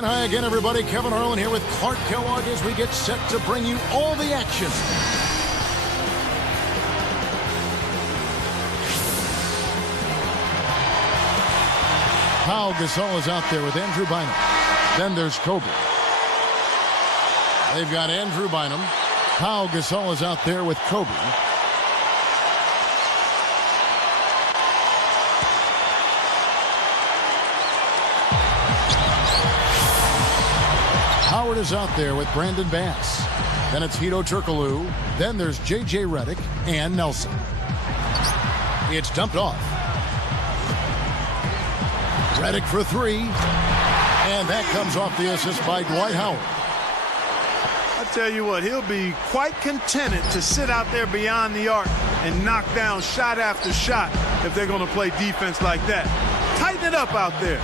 And hi again, everybody. Kevin Harlan here with Clark Kellogg as we get set to bring you all the action. Pau Gasol is out there with Andrew Bynum. Then there's Kobe. They've got Andrew Bynum. Pau Gasol is out there with Kobe. Howard is out there with Brandon Bass. Then it's Hedo Turkoglu. Then there's J.J. Redick and Nelson. It's dumped off. Redick for three. And that comes off the assist by Dwight Howard. I tell you what, he'll be quite contented to sit out there beyond the arc and knock down shot after shot if they're going to play defense like that. Tighten it up out there.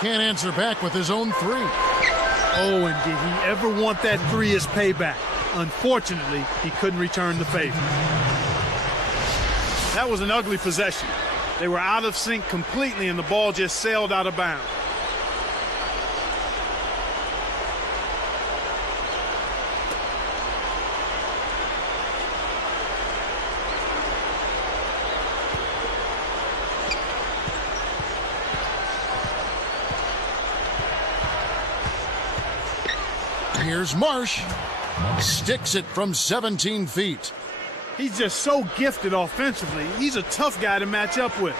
Can't answer back with his own three. Oh, and did he ever want that three as payback? Unfortunately, he couldn't return the favor. That was an ugly possession. They were out of sync completely, and the ball just sailed out of bounds. Here's Marsh. Sticks it from 17 feet. He's just so gifted offensively. He's a tough guy to match up with.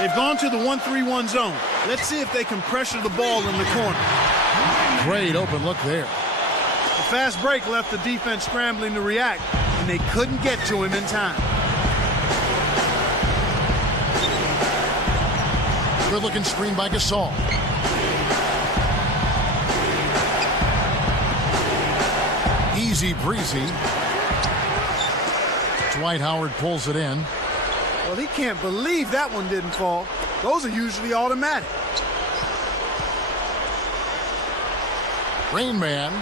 They've gone to the 1-3-1 zone. Let's see if they can pressure the ball in the corner. Great open look there. The fast break left the defense scrambling to react, and they couldn't get to him in time. Good looking screen by Gasol. Easy breezy. Dwight Howard pulls it in. Well, he can't believe that one didn't fall. Those are usually automatic. Rain Man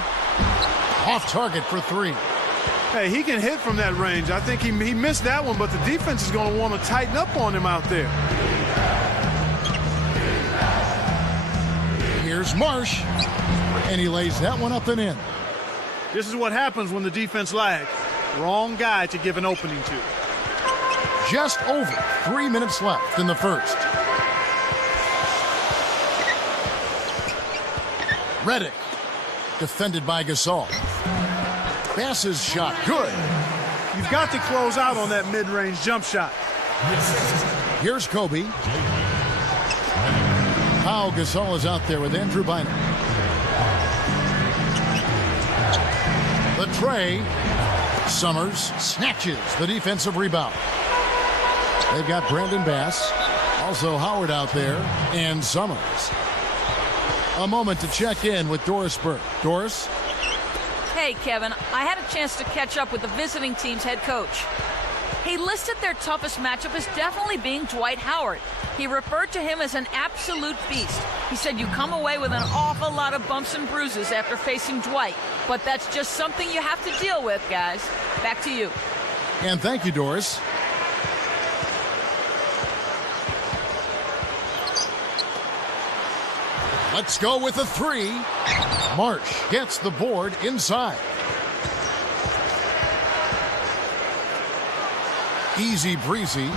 off target for three. Hey, he can hit from that range. I think he missed that one, but the defense is going to want to tighten up on him out there. Here's Marsh, and he lays that one up and in. This is what happens when the defense lags. Wrong guy to give an opening to. Just over 3 minutes left in the first. Redick, defended by Gasol. Bass's shot, good. You've got to close out on that mid-range jump shot. Here's Kobe. Pau Gasol is out there with Andrew Bynum. The tray. Summers snatches the defensive rebound. They've got Brandon Bass, also Howard out there, and Summers. A moment to check in with Doris Burke. Doris? Hey, Kevin. I had a chance to catch up with the visiting team's head coach. He listed their toughest matchup as definitely being Dwight Howard. He referred to him as an absolute beast. He said you come away with an awful lot of bumps and bruises after facing Dwight. But that's just something you have to deal with, guys. Back to you. And thank you, Doris. Let's go with a three. Marsh gets the board inside. Easy breezy.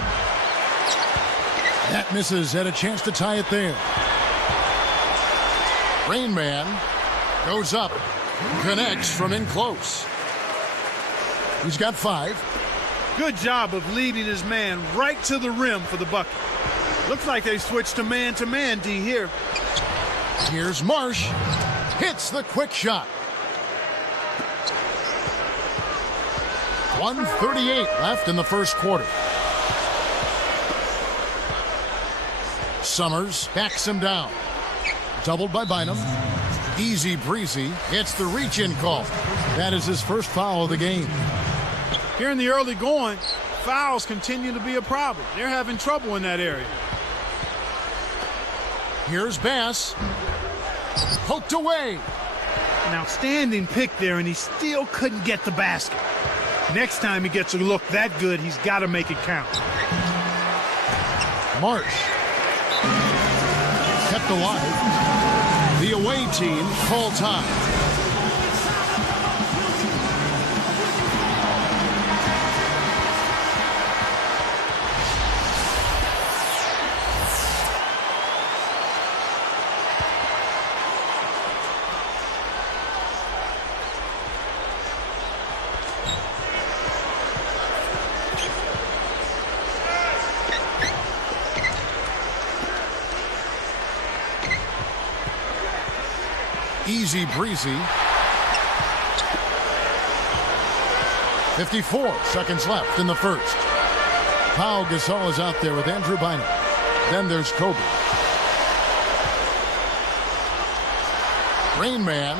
That misses, had a chance to tie it there. Rain Man goes up, connects from in close. He's got 5. Good job of leading his man right to the rim for the bucket. Looks like they switched to man D here. Here's Marsh. Hits the quick shot. 1:38 left in the first quarter. Summers backs him down. Doubled by Bynum. Easy breezy. It's the reach-in call. That is his first foul of the game. Here in the early going, fouls continue to be a problem. They're having trouble in that area. Here's Bass. Poked away. An outstanding pick there, and he still couldn't get the basket. Next time he gets a look that good, he's got to make it count. Marsh. kept alive. The away team called time. Easy breezy. 54 seconds left in the first. Pau Gasol is out there with Andrew Bynum. Then there's Kobe. Rain Man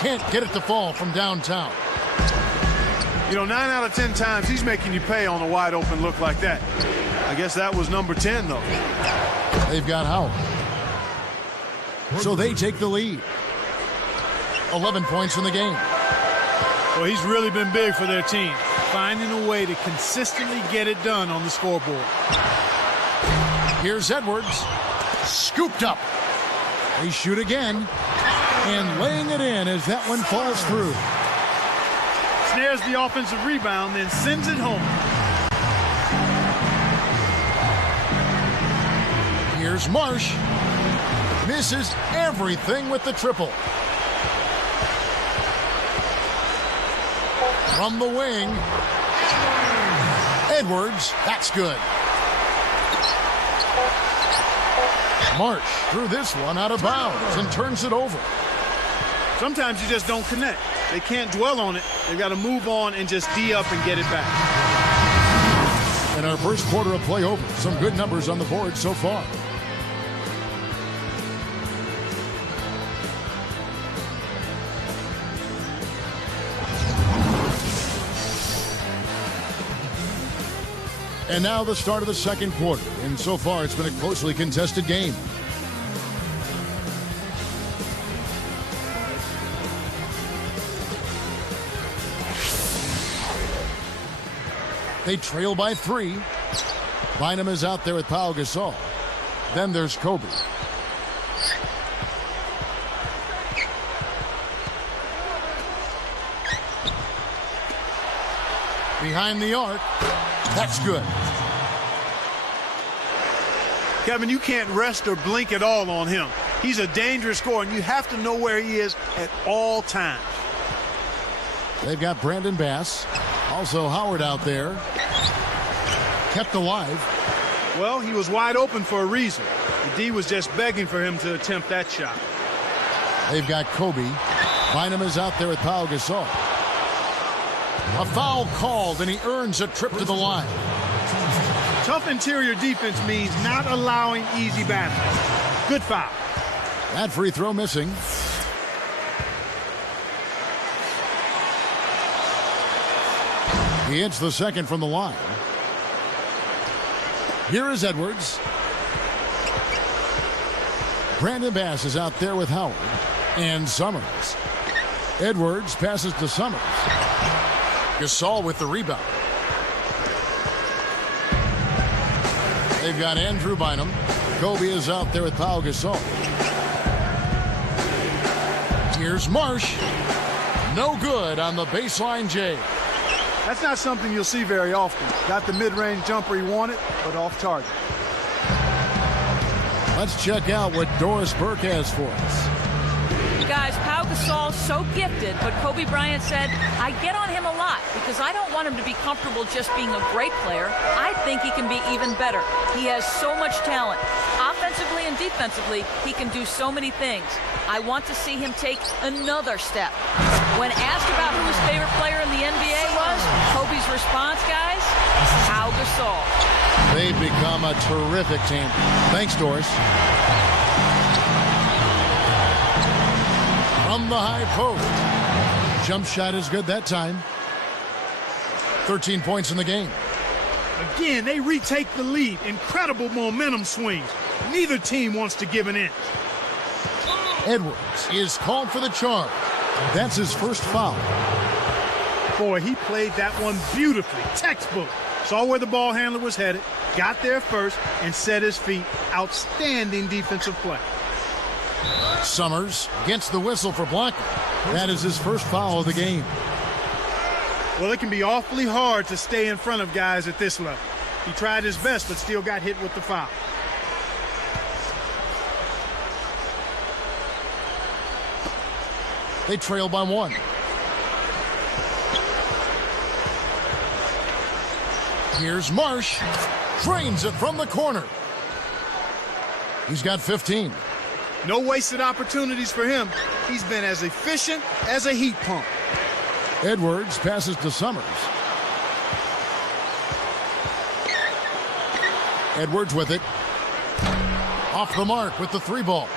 can't get it to fall from downtown. You know, 9 out of 10 times he's making you pay on a wide open look like that. I guess that was number 10, though. They've got Howard. So they take the lead. 11 points in the game. Well, he's really been big for their team, finding a way to consistently get it done on the scoreboard. Here's Edwards. Scooped up. They shoot again. And laying it in as that one falls through. Snares the offensive rebound, then sends it home. Here's Marsh. Misses everything with the triple. From the wing. Edwards, that's good. Marsh threw this one out of bounds and turns it over. Sometimes you just don't connect. They can't dwell on it. They've got to move on and just D up and get it back. In our first quarter of play over, some good numbers on the board so far. And now the start of the second quarter. And so far, it's been a closely contested game. They trail by 3. Bynum is out there with Pau Gasol. Then there's Kobe. Behind the arc. That's good. Kevin, you can't rest or blink at all on him. He's a dangerous scorer, and you have to know where he is at all times. They've got Brandon Bass. Also Howard out there. Kept alive. Well, he was wide open for a reason. The D was just begging for him to attempt that shot. They've got Kobe. Bynum is out there with Pau Gasol. A foul called, and he earns a trip to the line. Tough interior defense means not allowing easy baskets. Good foul. That free throw missing. He hits the second from the line. Here is Edwards. Brandon Bass is out there with Howard and Summers. Edwards passes to Summers. Gasol with the rebound. They've got Andrew Bynum. Kobe is out there with Pau Gasol. Here's Marsh. No good on the baseline J. That's not something you'll see very often. Got the mid-range jumper he wanted, but off target. Let's check out what Doris Burke has for us. Guys, Pau Gasol's so gifted, but Kobe Bryant said, I get on him a lot because I don't want him to be comfortable just being a great player. I think he can be even better. He has so much talent. Offensively and defensively, he can do so many things. I want to see him take another step. When asked about who his favorite player in the NBA was, Kobe's response, guys, Pau Gasol. They've become a terrific team. Thanks, Doris. From the high post. Jump shot is good that time. 13 points in the game. Again, they retake the lead. Incredible momentum swings. Neither team wants to give an inch. Edwards is called for the charge. That's his first foul. Boy, he played that one beautifully. Textbook. Saw where the ball handler was headed, got there first, and set his feet. Outstanding defensive play. Summers gets the whistle for Blanco. That is his first foul of the game. Well, it can be awfully hard to stay in front of guys at this level. He tried his best, but still got hit with the foul. They trail by 1. Here's Marsh. Drains it from the corner. He's got 15. No wasted opportunities for him. He's been as efficient as a heat pump. Edwards passes to Summers. Edwards with it. Off the mark with the 3-ball.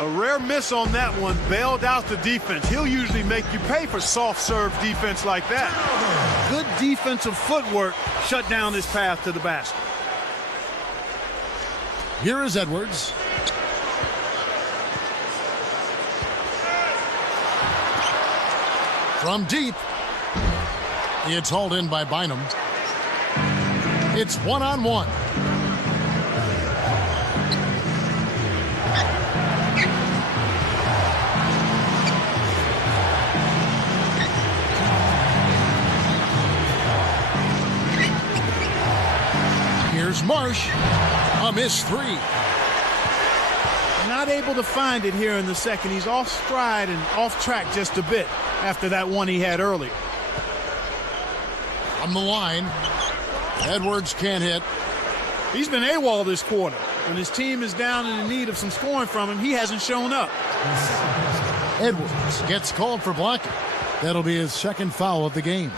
A rare miss on that one, bailed out the defense. He'll usually make you pay for soft serve defense like that. Good defensive footwork shut down his path to the basket. Here is Edwards. From deep. It's hauled in by Bynum. It's 1-on-1. Here's Marsh. A missed 3. Not able to find it here in the second. He's off stride and off track just a bit after that one he had earlier. On the line. Edwards can't hit. He's been AWOL this quarter. When his team is down and in need of some scoring from him, he hasn't shown up. Edwards gets called for blocking. That'll be his second foul of the game.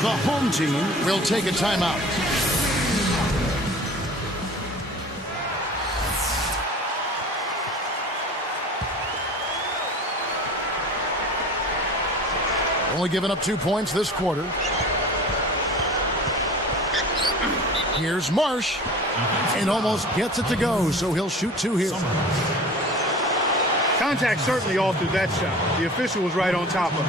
The home team will take a timeout. Only giving up 2 points this quarter. Here's Marsh. And almost gets it to go, so he'll shoot 2 here. Contact certainly altered that shot. The official was right on top of it.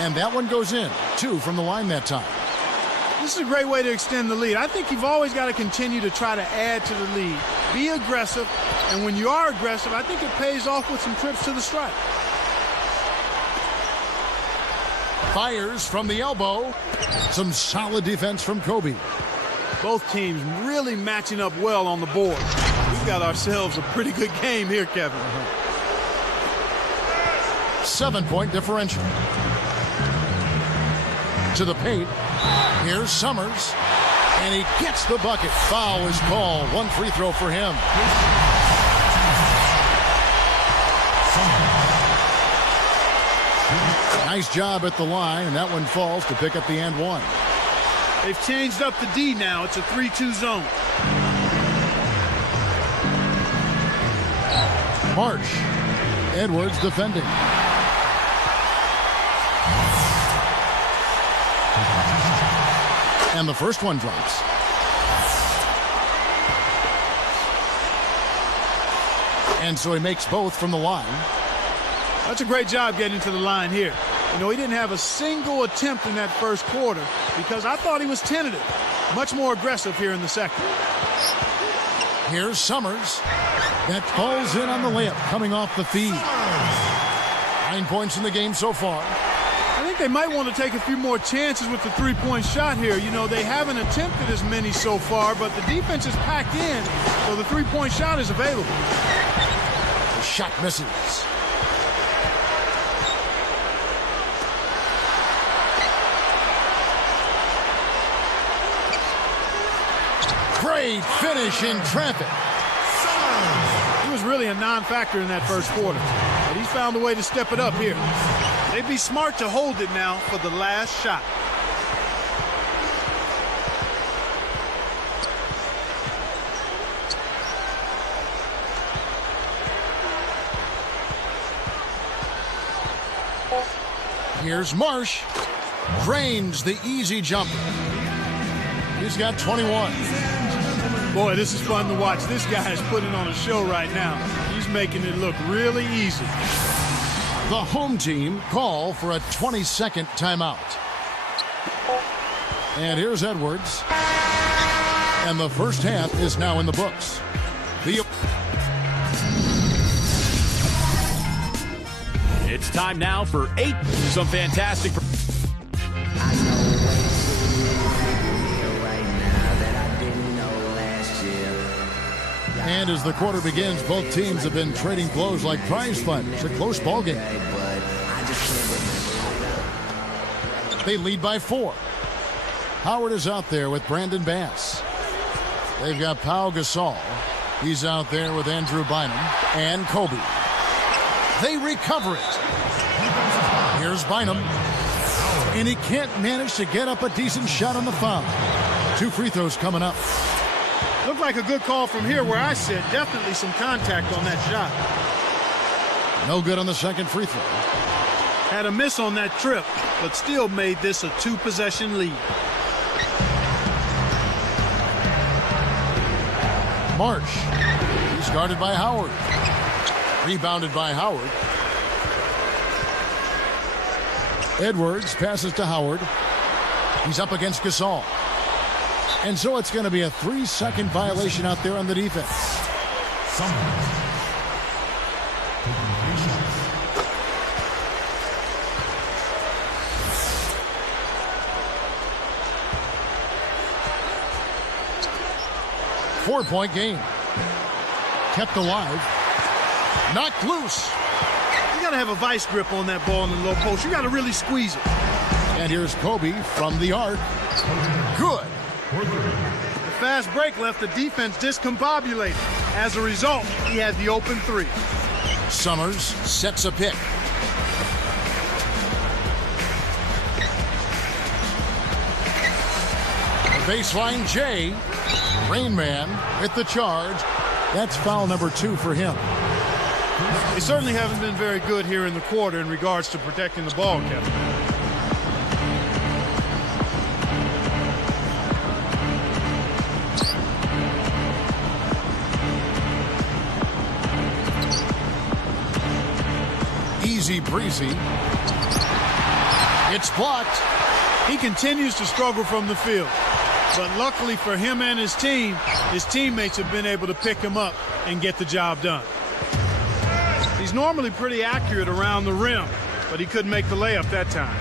And that one goes in. 2 from the line that time. This is a great way to extend the lead. I think you've always got to continue to try to add to the lead. Be aggressive, and when you are aggressive, I think it pays off with some trips to the stripe. Fires from the elbow. Some solid defense from Kobe. Both teams really matching up well on the board. We've got ourselves a pretty good game here, Kevin. 7-point differential. To the paint. Here's Summers. And he gets the bucket. Foul is called. 1 free throw for him. Nice job at the line, and that one falls to pick up the and 1. They've changed up the D now. It's a 3-2 zone. Marsh. Edwards defending. And the first one drops. And so he makes both from the line. That's a great job getting to the line here. You know, he didn't have a single attempt in that first quarter because I thought he was tentative. Much more aggressive here in the second. Here's Summers. That falls in on the layup coming off the feed. 9 points in the game so far. I think they might want to take a few more chances with the three-point shot here. You know, they haven't attempted as many so far, but the defense is packed in, so the three-point shot is available. The shot misses. Great finish in traffic. He was really a non-factor in that first quarter, but he's found a way to step it up here. They'd be smart to hold it now for the last shot. Here's Marsh. Drains the easy jumper. He's got 21. Boy, this is fun to watch. This guy is putting on a show right now. He's making it look really easy. The home team call for a 20-second timeout. And here's Edwards. And the first half is now in the books. It's time now for 8. Some fantastic. And as the quarter begins, both teams have been trading blows like prize fights. It's a close ball game. They lead by 4. Howard is out there with Brandon Bass. They've got Pau Gasol. He's out there with Andrew Bynum and Kobe. They recover it. Here's Bynum. And he can't manage to get up a decent shot on the foul. 2 free throws coming up. Looked like a good call from here where I sit. Definitely some contact on that shot. No good on the second free throw. Had a miss on that trip, but still made this a 2-possession lead. Marsh. He's guarded by Howard. Rebounded by Howard. Edwards passes to Howard. He's up against Gasol. And so it's going to be a 3-second violation out there on the defense. Four-point game. Kept alive. Knocked loose. You got to have a vice grip on that ball in the low post. You got to really squeeze it. And here's Kobe from the arc. Good. The fast break left the defense discombobulated. As a result, he had the open 3. Summers sets a pick. Baseline J. Rain Man with the charge. That's foul number 2 for him. They certainly haven't been very good here in the quarter in regards to protecting the ball, Kevin. Easy breezy. It's blocked. He continues to struggle from the field. But luckily for him and his team, his teammates have been able to pick him up and get the job done. He's normally pretty accurate around the rim, but he couldn't make the layup that time.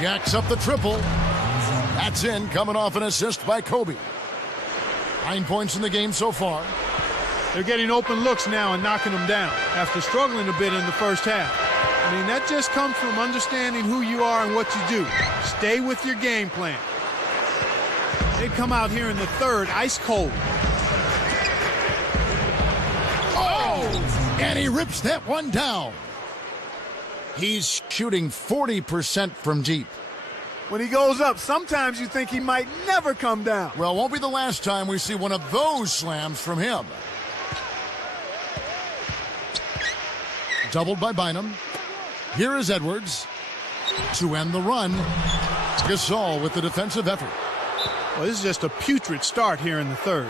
Jacks up the triple. That's in, coming off an assist by Kobe. 9 points in the game so far. They're getting open looks now and knocking them down after struggling a bit in the first half. I mean, that just comes from understanding who you are and what you do. Stay with your game plan. They come out here in the third, ice cold. Oh! And he rips that one down. He's shooting 40% from deep. When he goes up, sometimes you think he might never come down. Well, won't be the last time we see one of those slams from him. Doubled by Bynum. Here is Edwards to end the run. Gasol with the defensive effort. Well, this is just a putrid start here in the third.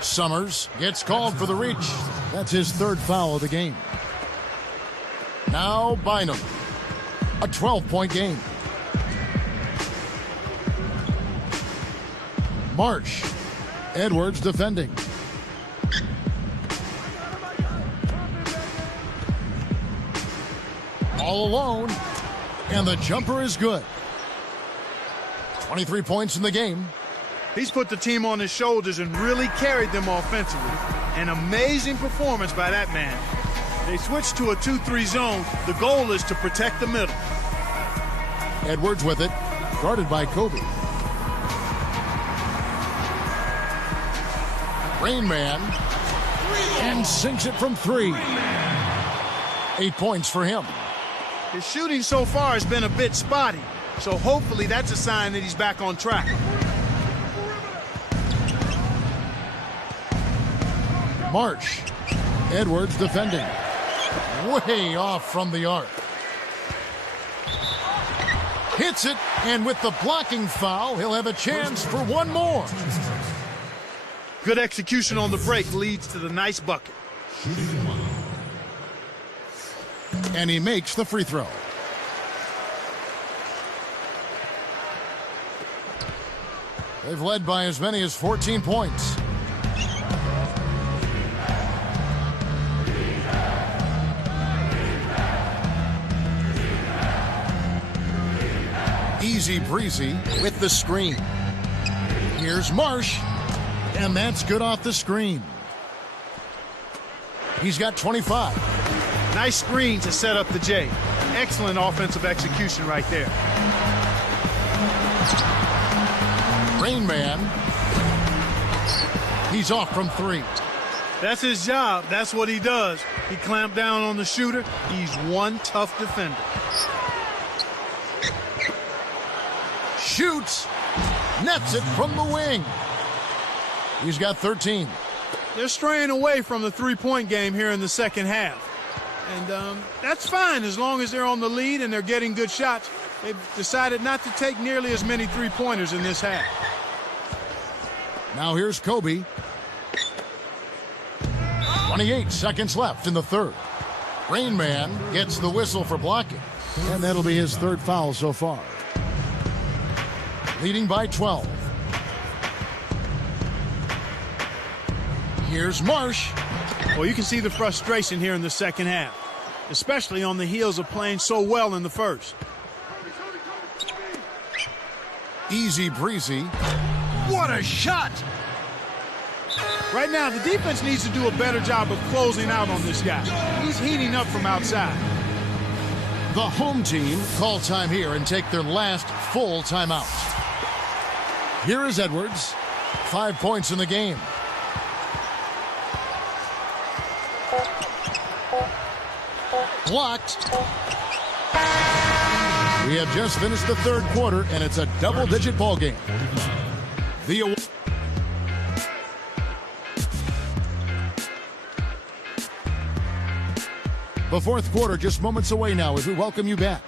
Summers gets called for the reach. That's his 3rd foul of the game. Now Bynum. A 12-point game. Marsh. Edwards defending. All alone. And the jumper is good. 23 points in the game. He's put the team on his shoulders and really carried them offensively. An amazing performance by that man. They switched to a 2-3 zone. The goal is to protect the middle. Edwards with it, guarded by Kobe. Rain Man, and sinks it from 3. 8 points for him. His shooting so far has been a bit spotty, so hopefully that's a sign that he's back on track. Marsh. Edwards defending. Way off from the arc. Hits it, and with the blocking foul, he'll have a chance for one more. Good execution on the break leads to the nice bucket. And he makes the free throw. They've led by as many as 14 points. Easy breezy with the screen. Here's Marsh, and that's good off the screen. He's got 25. Nice screen to set up the J. Excellent offensive execution right there. Rain Man. He's off from 3. That's his job. That's what he does. He clamped down on the shooter. He's one tough defender. Shoots. Nets it from the wing. He's got 13. They're straying away from the three-point game here in the second half. And that's fine as long as they're on the lead and they're getting good shots. They've decided not to take nearly as many three-pointers in this half. Now here's Kobe. 28 seconds left in the third. Rain Man gets the whistle for blocking. And that'll be his third foul so far. Leading by 12. Here's Marsh. Well, you can see the frustration here in the second half, especially on the heels of playing so well in the first. Easy breezy. What a shot! Right now, the defense needs to do a better job of closing out on this guy. He's heating up from outside. The home team call time here and take their last full timeout. Here is Edwards. 5 points in the game. Blocked. We have just finished the third quarter, and it's a double-digit ball game. The fourth quarter just moments away now as we welcome you back.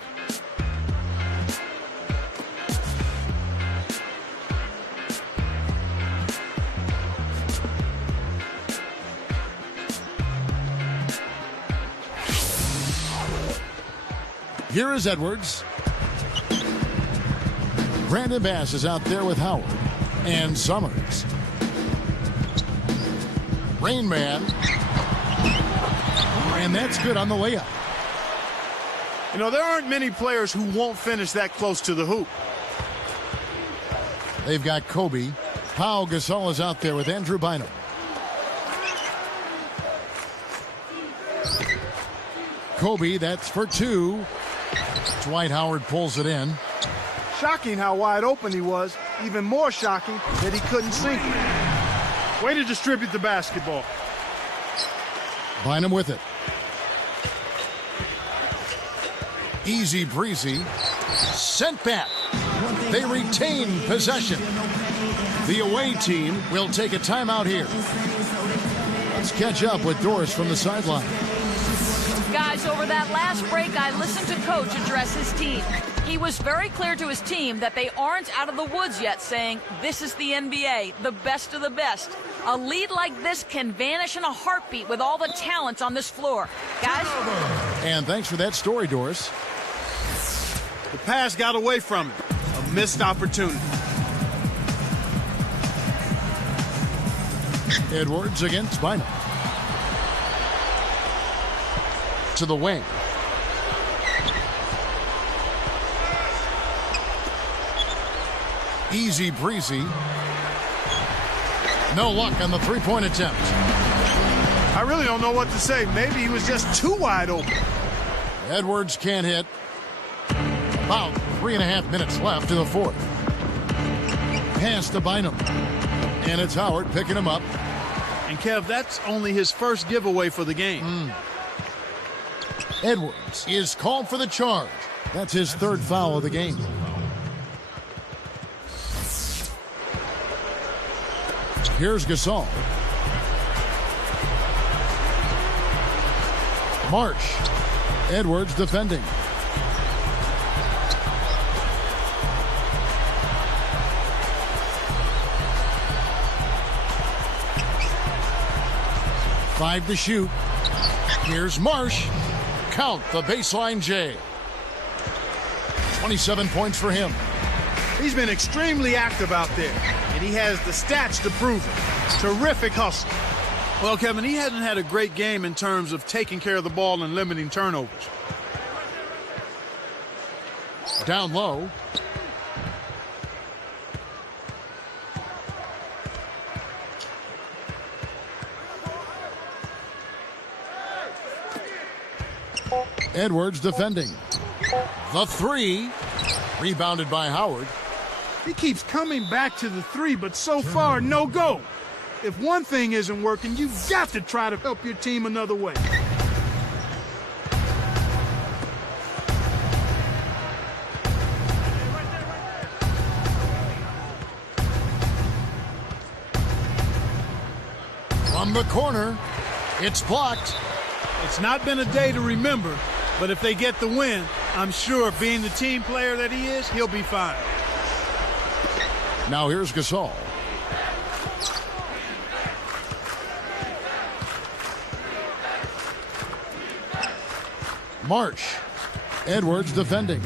Here is Edwards. Brandon Bass is out there with Howard and Summers. Rain Man. And that's good on the layup. You know, there aren't many players who won't finish that close to the hoop. They've got Kobe. Pau Gasol is out there with Andrew Bynum. Kobe, that's for 2. Dwight Howard pulls it in. Shocking how wide open he was. Even more shocking that he couldn't sink it. Way to distribute the basketball. Bynum with it. Easy breezy. Sent back. They retain possession. The away team will take a timeout here. Let's catch up with Doris from the sideline. Guys, over that last break, I listened to Coach address his team. He was very clear to his team that they aren't out of the woods yet, saying, this is the NBA, the best of the best. A lead like this can vanish in a heartbeat with all the talent on this floor. Guys? And thanks for that story, Doris. The pass got away from him. A missed opportunity. Edwards against Bynum. To the wing. Easy breezy. No luck on the three-point attempt. I really don't know what to say. Maybe he was just too wide open. Edwards can't hit. About 3.5 minutes left in the fourth. Pass to Bynum. And it's Howard picking him up. And Kev, that's only his first giveaway for the game. Edwards is called for the charge. That's his third foul of the game. Here's Gasol. Marsh. Edwards defending. Five to shoot. Here's Marsh. Count the baseline J. 27 points for him. He's been extremely active out there, and he has the stats to prove it. Terrific hustle. Well, Kevin, he hasn't had a great game in terms of taking care of the ball and limiting turnovers. Down low. Edwards defending. The three. Rebounded by Howard. He keeps coming back to the three, but so far, no go. If one thing isn't working, you've got to try to help your team another way. From the corner, it's blocked. It's not been a day to remember, but if they get the win, I'm sure being the team player that he is, he'll be fine. Now here's Gasol. Marsh. Edwards defending.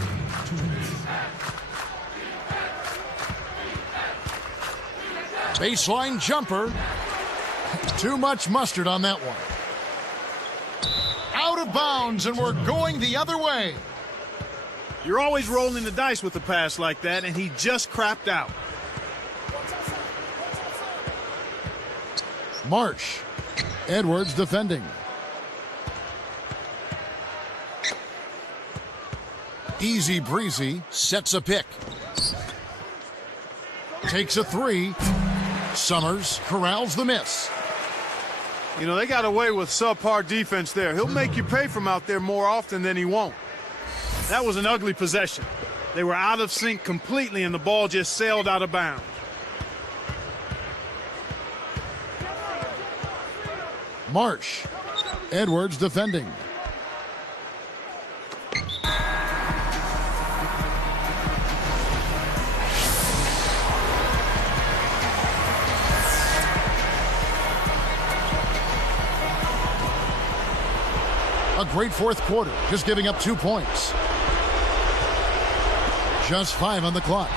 Baseline jumper. Too much mustard on that one. Out of bounds, and we're going the other way. You're always rolling the dice with a pass like that, and he just crapped out. Marsh. Edwards defending. Easy breezy sets a pick. Takes a three. Summers corrals the miss. You know, they got away with subpar defense there. He'll make you pay from out there more often than he won't. That was an ugly possession. They were out of sync completely, and the ball just sailed out of bounds. Marsh. Edwards defending. A great fourth quarter, just giving up 2 points. Just 5 on the clock.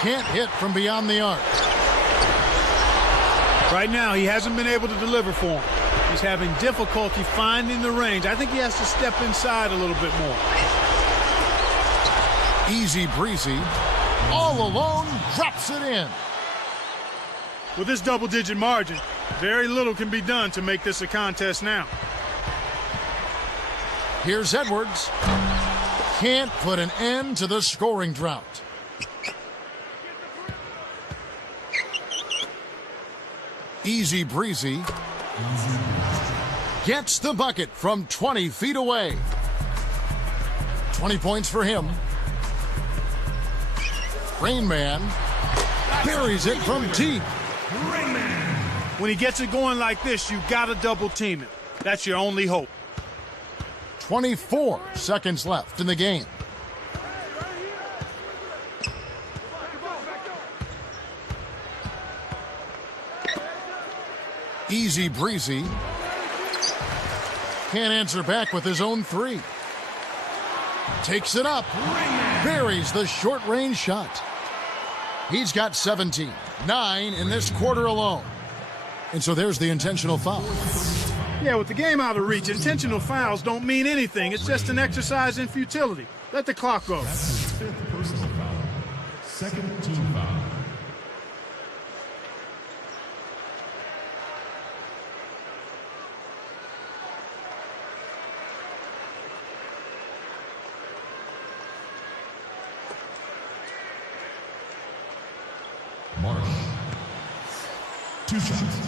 Can't hit from beyond the arc. Right now, he hasn't been able to deliver for him. He's having difficulty finding the range. I think he has to step inside a little bit more. Easy breezy. All alone, drops it in. With this double-digit margin, very little can be done to make this a contest now. Here's Edwards. Can't put an end to the scoring drought. Easy breezy. Gets the bucket from 20 feet away. 20 points for him. Rain Man buries it from deep. When he gets it going like this, you got to double team him. That's your only hope. 24 seconds left in the game. Easy breezy. Can't answer back with his own three. Takes it up. Buries the short range shot. He's got 17. 9 in this quarter alone. And so there's the intentional foul. Yeah, with the game out of reach, intentional fouls don't mean anything. It's just an exercise in futility. Let the clock go. That's his 5th personal foul. Second team foul. Marsh. 2 shots.